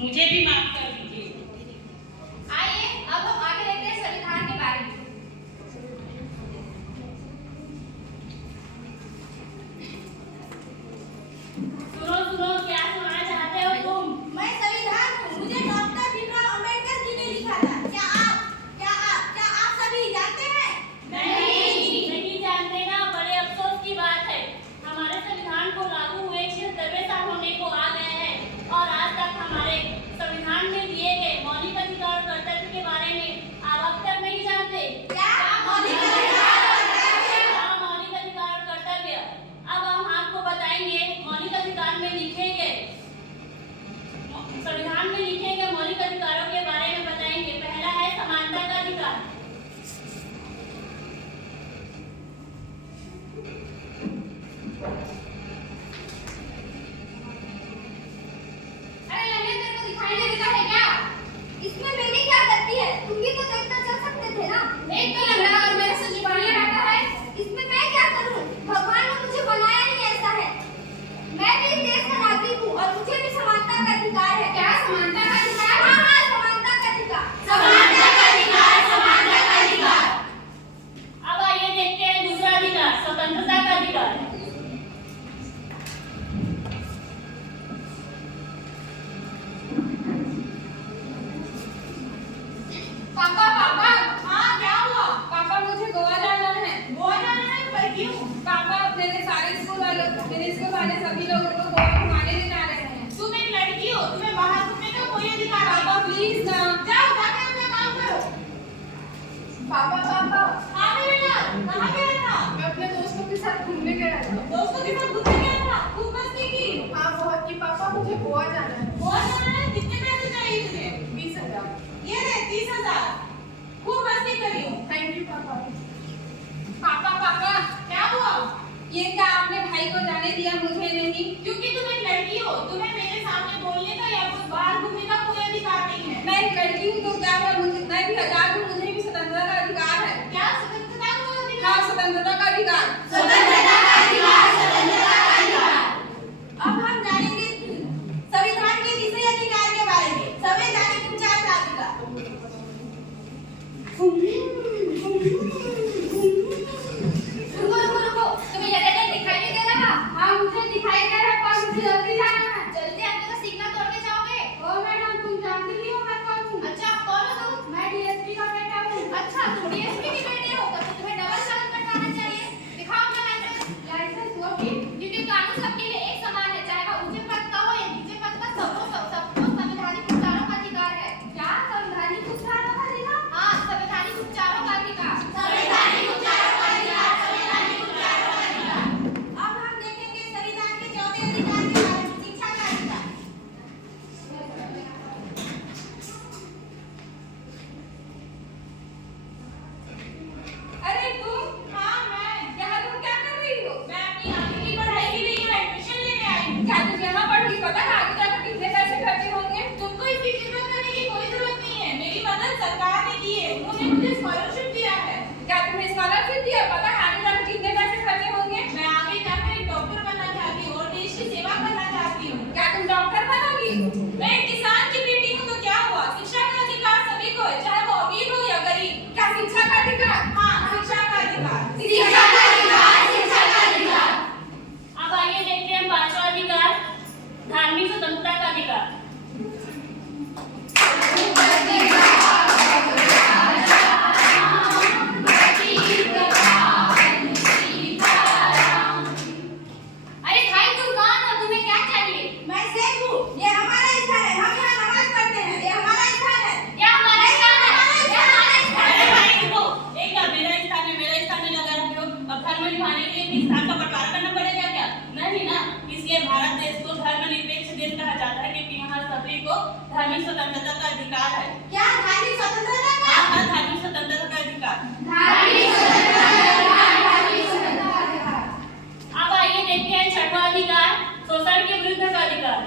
मुझे भी माफ कर दीजिए। आइए अब हम आगे देखते हैं संविधान के बारे में। सुनो सुनो, क्या सुनना चाहते हो तुम? मैं संविधान हूँ, मुझे डॉक्टर भीमराव अंबेडकर जी ने लिखा था। क्या आप सभी जानते हैं? नहीं जानते ना, बड़े अफसोस की बात है। हमारे संविधान को लागू हुए 76वें साल होने को आ गए हैं और आज तक हमारे संविधान में दिए गए मौलिक अधिकार और कर्तव्य के बारे में आप अब तक नहीं जानते। क्या मौलिक अधिकार और कर्तव्य? हाँ, मौलिक अधिकार और कर्तव्य। अब हम आपको बताएंगे मौलिक अधिकार में लिखे गए संविधान में लिखे गए मौलिक अधिकारों के बारे में बताएंगे। पहला है समानता का अधिकार। अरे लल्ले, तेरे को दिखाई नहीं देता है क्या? इसमें मेरी क्या गलती है? तुम भी तो देखकर चल सकते थे ना। एक तो लंगड़ा और मेरे से जुबानियां रहता है। इसमें मैं क्या करूं? भगवान ने मुझे बनाया ही ऐसा है। मैं भी इस देश का नागरिक हूँ और मुझे भी समानता का अधिकार है। क्या समानता का अधिकार? हाँ, समानता का अधिकार। समानता का अधिकार, समानता का अधिकार। अब आइए देखते हैं दूसरा अधिकार, स्वतंत्रता का अधिकार। पापा हाँ, क्या हुआ? पापा, मुझे गोवा जाना है। गोवा जाना है? पर क्यों? पापा, मेरे स्कूल वाले सभी लोगों को गोवा घुमाने ले जा रहे हैं। तुम एक लड़की हो, तुम्हें बाहर घूमने का कोई अधिकार नहीं। पापा प्लीज ना, जाओ जाकर अपना काम करो। पापा हाँ मेरे लाल, कहाँ गया था? मैं अपने दोस्तों के साथ घूमने गया था। दोस्तों के साथ घूमने गया था? खूब मस्ती की? हाँ बहुत की। पापा, मुझे गोवा जाना है। गोवा जाना है? कितने पैसे चाहिए तुझे? 20,000। ये ले 30,000। खूब मस्ती करी हो। थैंक यू पापा। पापा क्या हुआ? ये क्या आपने भाई को जाने दिया, मुझे नहीं? क्योंकि तुम एक लड़की हो, तुम्हें मेरे सामने बोलने का या बाहर घूमने का कोई अधिकार नहीं है। मैं एक लड़की हूँ तो क्या हुआ? मैं भी आजाद हूँ, मुझे भी स्वतंत्रता का अधिकार है। क्या स्वतंत्रता का अधिकार? हाँ, स्वतंत्रता का अधिकार। स्वतंत्रता का अधिकार, स्वतंत्रता का अधिकार। अब हम जानेंगे संविधान के तीसरे अधिकार के बारे में, संवैधानिक उपचार का अधिकार। रुको, तुम्हें जगह दिखाई नहीं दे रहा? हाँ, मुझे दिखाई दे रहा है, पर मुझे जल्दी जाना है। जल्दी आने का सिग्नल तोड़ के जाओगे? ओ मैडम, तुम जानती नहीं हो मैं कौन हूँ? अच्छा, कौन हो तुम? मैं डीएसपी का बेटा हूँ। अच्छा, तुम डीएसपी के बेटे हो, तो तुम्हें डबल चार्ज कटवाना चाहिए। दिखाओ अपना लाइसेंस। वो भी? क्योंकि कानून सबके लिए एक समान है, चाहे वह ऊंचे पद का हो या नीचे पद का, सबको संवैधानिक उपचारों का अधिकार है। क्या संवैधानिक उपचारों का अधिकार? हाँ, संवैधानिक उपचारों का अधिकार। संवैधानिक उपचारों का अधिकार, संवैधानिक उपचारों का अधिकार। अब हम देखेंगे संविधान के चौथे अधिकार के बारे में, शिक्षा का अधिकार। अरे तुम? हाँ मैं। यहाँ तुम क्या कर रही हो? मैं अपनी आगे की पढ़ाई के लिए यहाँ एडमिशन लेने आई हूँ। क्या तुम यहाँ पढ़ रही? पता है आगे जाकर कितने पैसे खर्चे होंगे? तुमको इसकी चिंता करने की कोई जरूरत नहीं है। मेरी मदद सरकार ने की है, उन्होंने मुझे स्कॉलरशिप दिया है। क्या तुम्हें स्कॉलरशिप दिया? पता है आगे जाकर कितने पैसे खर्चे होंगे? मैं आगे जाकर एक डॉक्टर बनना चाहती हूँ और देश की सेवा करना चाहती हूँ। क्या तुम डॉक्टर बनोगी? मैं एक किसान की बेटी हूँ, तो क्या हुआ? शिक्षा का अधिकार सभी को है, चाहे वो अमीर हो या गरीब। क्या शिक्षा का अधिकार? हाँ, शिक्षा का अधिकार। शिक्षा का अधिकार, शिक्षा का अधिकार। अब आइए देखते हैं पांचवा अधिकार, धार्मिक स्वतंत्रता का अधिकार। अरे भाई, तुम कौन हो? तुम्हें क्या चाहिए? मैं शेख हूँ। ये हमारा स्थान है, हम यहाँ नमाज पढ़ते हैं। ये हमारा स्थान है। क्या हमारा स्थान है? ये हमारा स्थान अरे है। भाई रुको, एक बार मेरा स्थान में लगा रहे हो। अब धर्म निभाने के लिए भी स्थान का बंटवारा करना पड़ेगा क्या? नहीं ना, इसलिए भारत देश को धर्मनिरपेक्ष देश कहा जाता है, क्योंकि यहाँ सभी को धार्मिक स्वतंत्रता का अधिकार है। क्या धार्मिक स्वतंत्रता का? हाँ, धार्मिक स्वतंत्रता का अधिकार। धार्मिक स्वतंत्रता का अधिकार, धार्मिक स्वतंत्रता का अधिकार। अब आइए देखते हैं छठवां अधिकार, शोषण के विरुद्ध का अधिकार।